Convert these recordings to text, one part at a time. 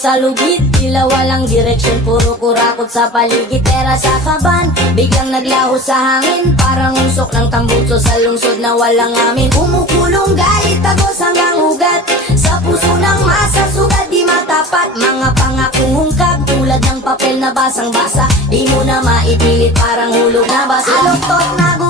sa lugit Tila walang direksyon Puro kurakot sa paligid. Tera sa kaban Biglang naglaho sa hangin. Parang usok ng tambutso Sa lungsod na walang amin. Umukulong galit Tagos hanggang ugat Sa puso ng masa Sugat di matapat. Mga pangakong hungkab Tulad ng papel na basang-basa. Di mo na maipilit Parang hulog na basa. Aloktot na gobyerno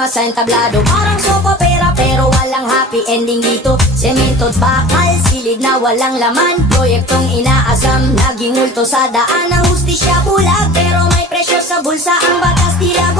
drama sa entablado. Parang soap opera pero walang happy ending dito. Semento't bakal, silid na walang laman. Proyektong inaasam, naging multo sa daan. Ang hustisya bulag pero may presyo sa bulsa. Ang batas tila